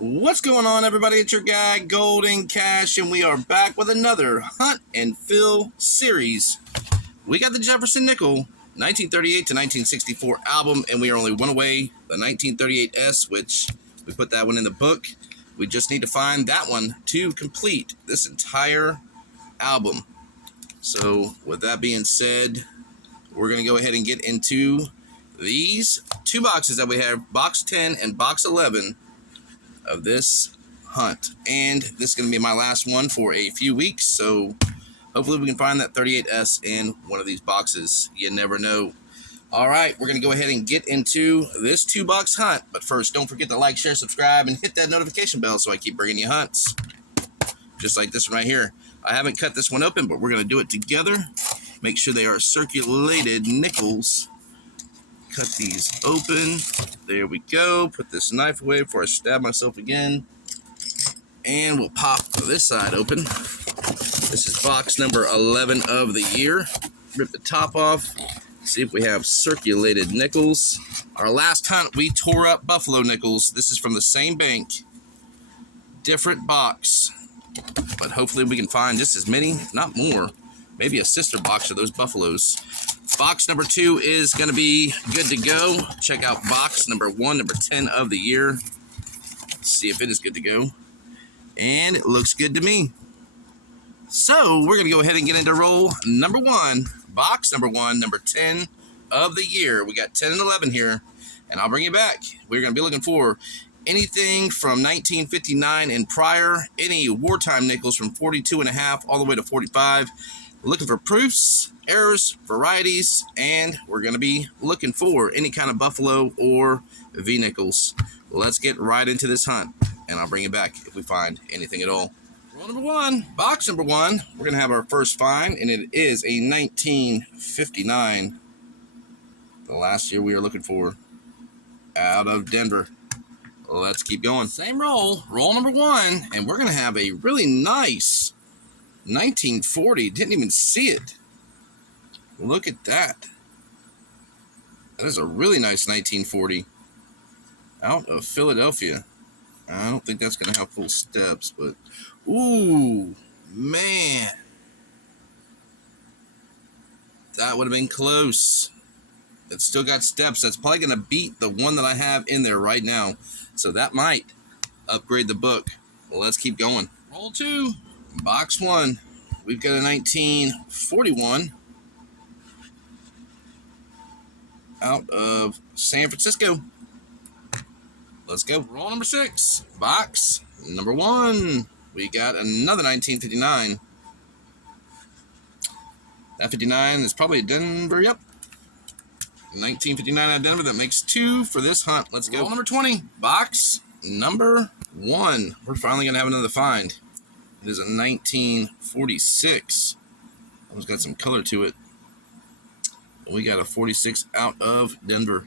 What's going on, everybody? It's your guy Golden Cash, and we are back with another Hunt and Fill series. We got the Jefferson Nickel 1938 to 1964 album, and we are only one away, the 1938S, which we put that one in the book. We just need to find that one to complete this entire album. So with that being said, we're going to go ahead and get into these two boxes that we have, box 10 and box 11 of this hunt. And this is going to be my last one for a few weeks, so hopefully we can find that 38S in one of these boxes. You never know. All right, we're going to go ahead and get into this two-box hunt. But first, don't forget to like, share, subscribe, and hit that notification bell so I keep bringing you hunts. Just like this one right here. I haven't cut this one open, but we're going to do it together. Make sure they are circulated nickels. Cut these open. There we go. Put this knife away before I stab myself again. And we'll pop this side open. This is box number 11 of the year. Rip the top off. See if we have circulated nickels. Our last hunt, we tore up buffalo nickels. This is from the same bank. Different box. But hopefully we can find just as many, if not more. Maybe a sister box of those buffaloes. Box number 2 is going to be good to go. Check out box number 1, number 10 of the year. Let's see if it is good to go. And it looks good to me. So we're going to go ahead and get into roll number 1. Box number 1, number 10 of the year. We got 10 and 11 here. And I'll bring you back. We're going to be looking for anything from 1959 and prior. Any wartime nickels from 42.5 all the way to 45. Looking for proofs, errors, varieties, and we're going to be looking for any kind of buffalo or V-nickels. Let's get right into this hunt, and I'll bring you back if we find anything at all. Roll number 1, box number 1, we're going to have our first find, and it is a 1959. The last year we were looking for, out of Denver. Let's keep going. Same roll, roll number 1, and we're going to have a really nice 1940. Didn't even see it. Look at that. That is a really nice 1940 out of Philadelphia. I don't think that's going to have full steps, but ooh, man. That would have been close. It's still got steps. That's probably going to beat the one that I have in there right now. So that might upgrade the book. Well, let's keep going. Roll 2. Box 1, we've got a 1941 out of San Francisco. Let's go. Roll number 6, box number 1. We got another 1959. That 59 is probably Denver, yep. 1959 out of Denver, that makes 2 for this hunt. Let's go. Roll number 20, box number 1. We're finally going to have another find. It is a 1946. It's got some color to it. We got a 46 out of Denver.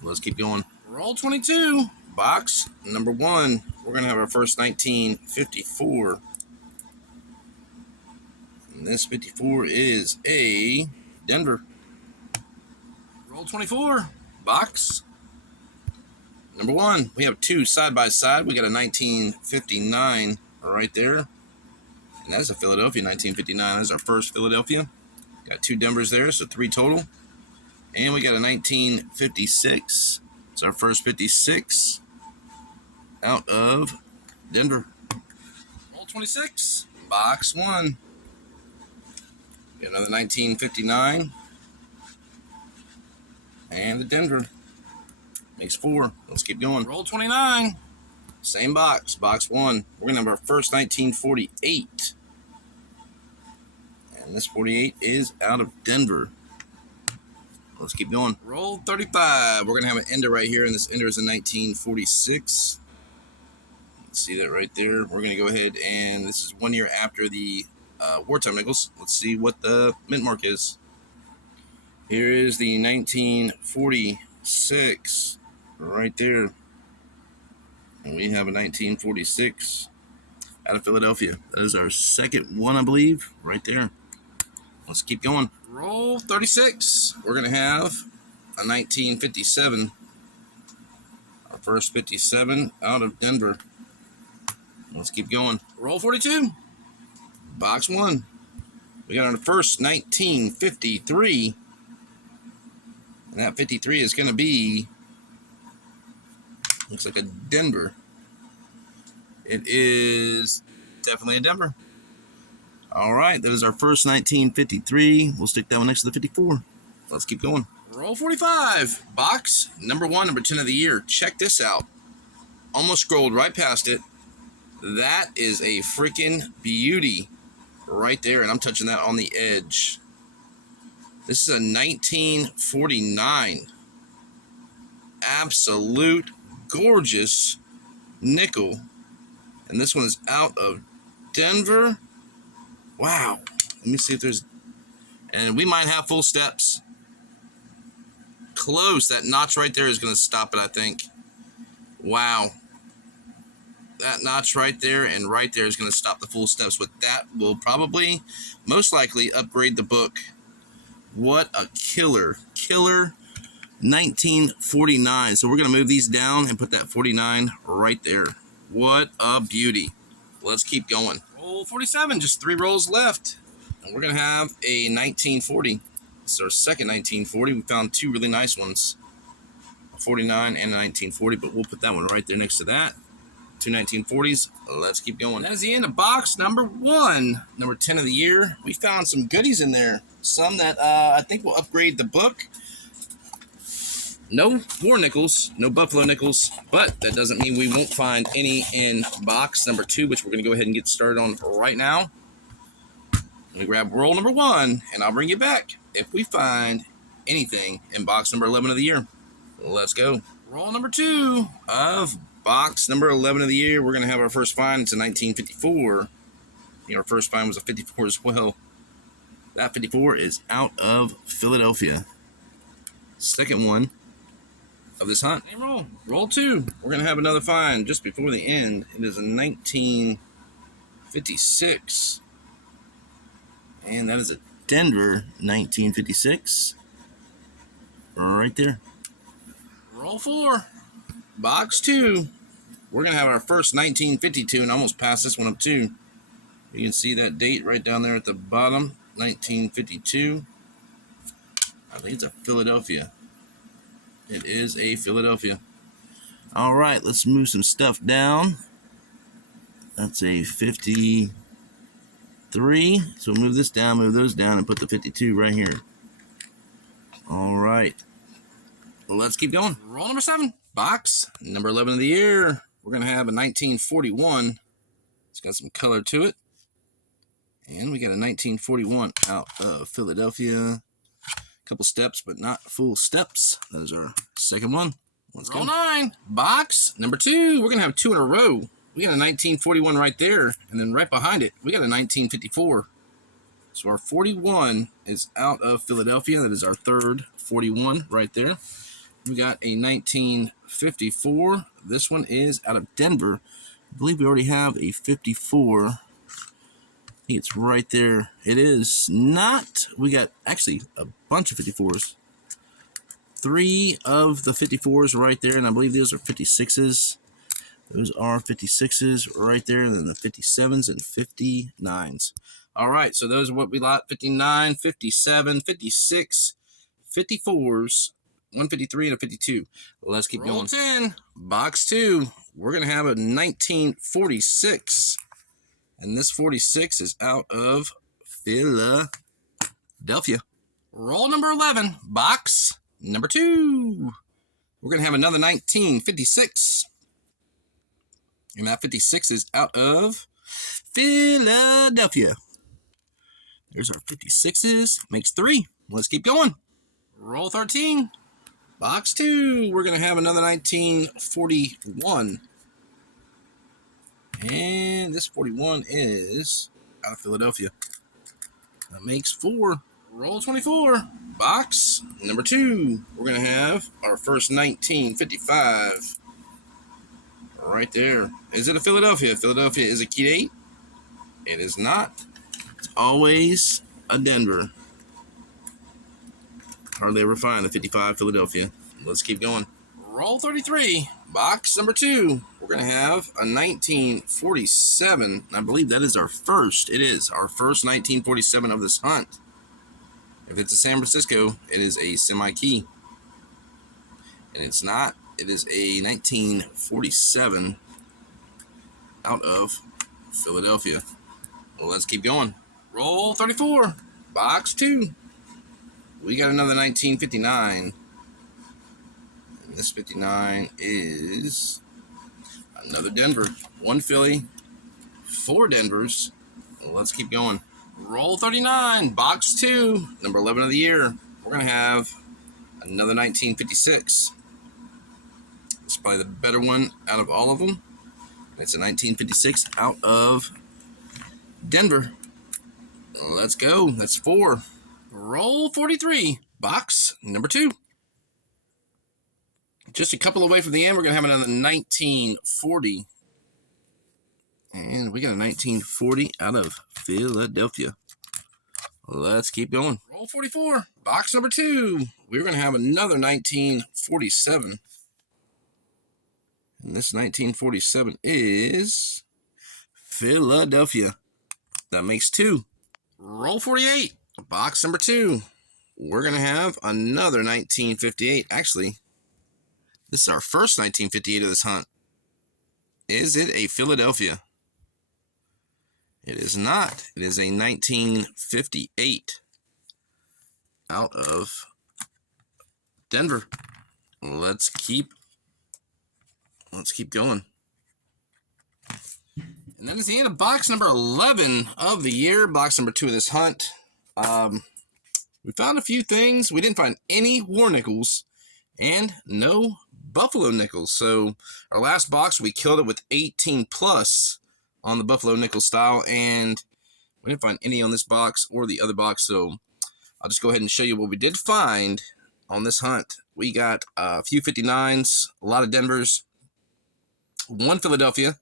Let's keep going. Roll 22. Box number 1. We're going to have our first 1954. And this 54 is a Denver. Roll 24. Box number 1. We have 2 side by side. We got a 1959. Right there, and that's a Philadelphia 1959. That's our first Philadelphia. Got 2 Denvers there, so 3 total. And we got a 1956. It's our first 56 out of Denver. Roll 26, box 1. Got another 1959, and the Denver makes 4. Let's keep going. Roll 29. Same box, box 1. We're going to have our first 1948. And this 48 is out of Denver. Let's keep going. Roll 35. We're going to have an ender right here, and this ender is a 1946. Let's see that right there. We're going to go ahead, and this is 1 year after the wartime nickels. Let's see what the mint mark is. Here is the 1946 right there. And we have a 1946 out of Philadelphia. That is our second one, I believe, right there. Let's keep going. Roll 36. We're going to have a 1957. Our first 57 out of Denver. Let's keep going. Roll 42. Box 1. We got our first 1953. And that 53 is going to be, looks like a Denver. It is definitely a Denver. All right, that is our first 1953. We'll stick that one next to the 54. Let's keep going. Roll 45. Box number 1, number 10 of the year. Check this out. Almost scrolled right past it. That is a freaking beauty right there, and I'm touching that on the edge. This is a 1949. Absolute gorgeous nickel. And this one is out of Denver. Wow. Let me see if there's... And we might have full steps. Close. That notch right there is going to stop it, I think. Wow. That notch right there and right there is going to stop the full steps. But that will probably, most likely, upgrade the book. What a killer. Killer 1949. So we're going to move these down and put that 49 right there. What a beauty. Let's keep going. Roll 47. Just 3 rolls left. And we're going to have a 1940. This is our second 1940. We found 2 really nice ones. A 49 and a 1940. But we'll put that one right there next to that. 2 1940s. Let's keep going. That is the end of box number 1. Number 10 of the year. We found some goodies in there. Some that I think will upgrade the book. No war nickels, no buffalo nickels, but that doesn't mean we won't find any in box number 2, which we're going to go ahead and get started on right now. Let me grab roll number 1, and I'll bring you back if we find anything in box number 11 of the year. Let's go. Roll number 2 of box number 11 of the year. We're going to have our first find. It's a 1954. Our first find was a 54 as well. That 54 is out of Philadelphia. Second one of this hunt. And roll 2. We're going to have another find just before the end. It is a 1956. And that is a Denver 1956. Right there. Roll 4. Box 2. We're going to have our first 1952 and almost passed this one up too. You can see that date right down there at the bottom. 1952. I think it's a Philadelphia. It is a Philadelphia. All right, let's move some stuff down. That's a 53. So we'll move this down, move those down, and put the 52 right here. All right. Let's keep going. Roll number 7. Box number 11 of the year. We're going to have a 1941. It's got some color to it. And we got a 1941 out of Philadelphia. Couple steps, but not full steps. That is our second one. Let's go. Roll 9. Box number 2. We're going to have 2 in a row. We got a 1941 right there. And then right behind it, we got a 1954. So our 41 is out of Philadelphia. That is our third 41 right there. We got a 1954. This one is out of Denver. I believe we already have a 54. I think it's right there. It is not. We got actually a bunch of 54s. 3 of the 54s right there, and I believe those are 56s. Those are 56s right there, and then the 57s and 59s. All right, so those are what we got: 59, 57, 56, 54s, 153, and a 52. Let's keep going. 10. Box 2. We're going to have a 1946. And this 46 is out of Philadelphia. Roll number 11. Box number 2. We're going to have another 1956. And that 56 is out of Philadelphia. There's our 56s. Makes 3. Let's keep going. Roll 13. Box 2. We're going to have another 1941. And this 41 is out of Philadelphia. That makes 4. Roll 24. Box number 2. We're going to have our first 1955. Right there. Is it a Philadelphia? Philadelphia is a key 8. It is not. It's always a Denver. Hardly ever find the 55 Philadelphia. Let's keep going. Roll 33. Box number 2, we're going to have a 1947. I believe that is our first. It is our first 1947 of this hunt. If it's a San Francisco, it is a semi-key. And it's not. It is a 1947 out of Philadelphia. Well, let's keep going. Roll 34. Box 2. We got another 1959. And this 59 is another Denver. 1 Philly, 4 Denvers. Well, let's keep going. Roll 39. Box 2. Number 11 of the year. We're going to have another 1956. It's probably the better one out of all of them. It's a 1956 out of Denver. Let's go. That's 4. Roll 43. Box number 2. Just a couple away from the end, we're going to have another 1940. And we got a 1940 out of Philadelphia. Let's keep going. Roll 44. Box number 2. We're going to have another 1947. And this 1947 is Philadelphia. That makes 2. Roll 48. Box number 2. We're going to have another 1958. Actually, this is our first 1958 of this hunt. Is it a Philadelphia? It is not. It is a 1958 out of Denver. Let's keep going. And that is the end of box number 11 of the year. Box number 2 of this hunt. We found a few things. We didn't find any war nickels and no buffalo nickels. So our last box, we killed it with 18 plus on the buffalo nickel style, and we didn't find any on this box or the other box. So I'll just go ahead and show you what we did find on this hunt. We got a few 59s, a lot of Denvers, 1 Philadelphia,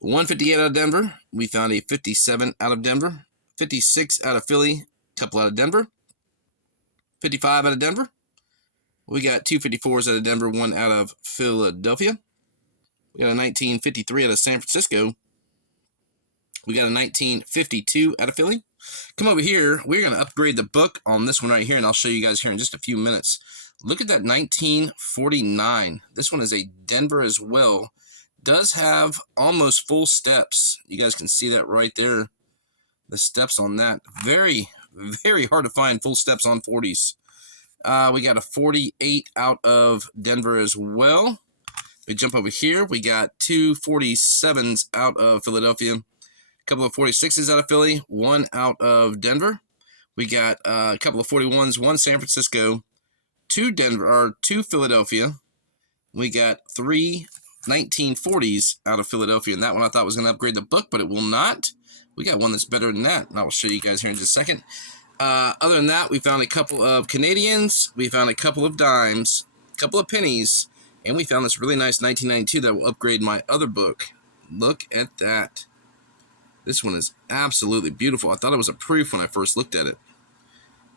158 out of Denver. We found a 57 out of Denver, 56 out of Philly, a couple out of Denver, 55 out of Denver. We got 2 54s out of Denver, 1 out of Philadelphia. We got a 1953 out of San Francisco. We got a 1952 out of Philly. Come over here. We're going to upgrade the book on this one right here, and I'll show you guys here in just a few minutes. Look at that 1949. This one is a Denver as well. Does have almost full steps. You guys can see that right there. The steps on that. Very, very hard to find full steps on 40s. We got a 48 out of Denver as well. We jump over here. We got 2 47s out of Philadelphia. A couple of 46s out of Philly, 1 out of Denver. We got a couple of 41s, 1 San Francisco, 2 Philadelphia. We got 3 1940s out of Philadelphia, and that one I thought was going to upgrade the book, but it will not. We got one that's better than that, and I will show you guys here in just a second. Other than that, we found a couple of Canadians, we found a couple of dimes, a couple of pennies, and we found this really nice 1992 that will upgrade my other book. Look at that. This one is absolutely beautiful. I thought it was a proof when I first looked at it,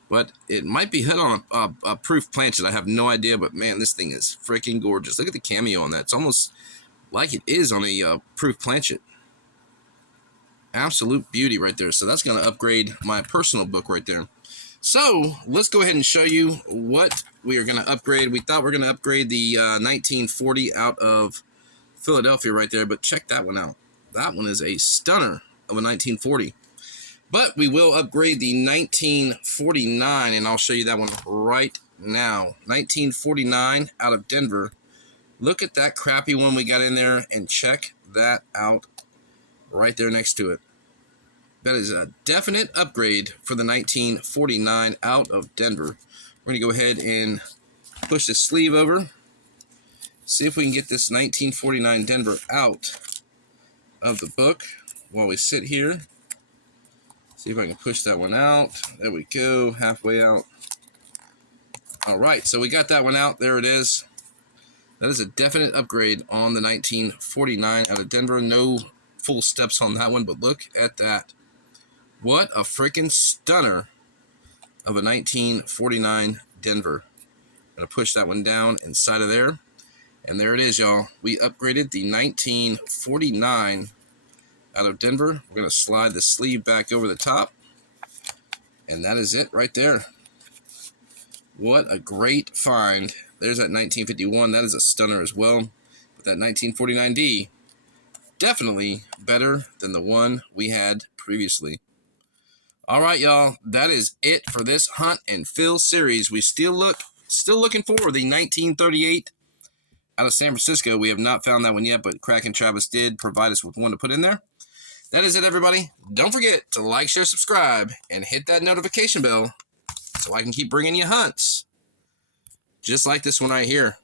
but it might be hit on a proof planchet. I have no idea, but man, this thing is freaking gorgeous. Look at the cameo on that. It's almost like it is on a proof planchet. Absolute beauty right there. So that's going to upgrade my personal book right there. So let's go ahead and show you what we are going to upgrade. We thought we were going to upgrade the 1940 out of Philadelphia right there, but check that one out. That one is a stunner of a 1940. But we will upgrade the 1949, and I'll show you that one right now. 1949 out of Denver. Look at that crappy one we got in there, and check that out right there next to it. That is a definite upgrade for the 1949 out of Denver. We're going to go ahead and push the sleeve over. See if we can get this 1949 Denver out of the book while we sit here. See if I can push that one out. There we go, halfway out. All right, so we got that one out. There it is. That is a definite upgrade on the 1949 out of Denver. No full steps on that one, but look at that. What a freaking stunner of a 1949 Denver. I'm going to push that one down inside of there. And there it is, y'all. We upgraded the 1949 out of Denver. We're going to slide the sleeve back over the top. And that is it right there. What a great find. There's that 1951. That is a stunner as well. But that 1949D, definitely better than the one we had previously. All right, y'all. That is it for this Hunt and Fill series. We still looking for the 1938 out of San Francisco. We have not found that one yet, but Crack and Travis did provide us with one to put in there. That is it, everybody. Don't forget to like, share, subscribe, and hit that notification bell so I can keep bringing you hunts just like this one right here.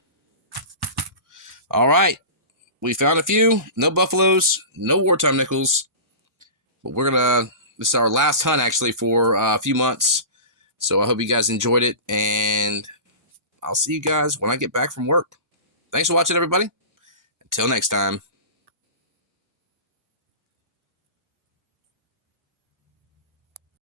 All right. We found a few. No buffaloes, no wartime nickels. But this is our last hunt, actually, for a few months. So I hope you guys enjoyed it, and I'll see you guys when I get back from work. Thanks for watching, everybody. Until next time.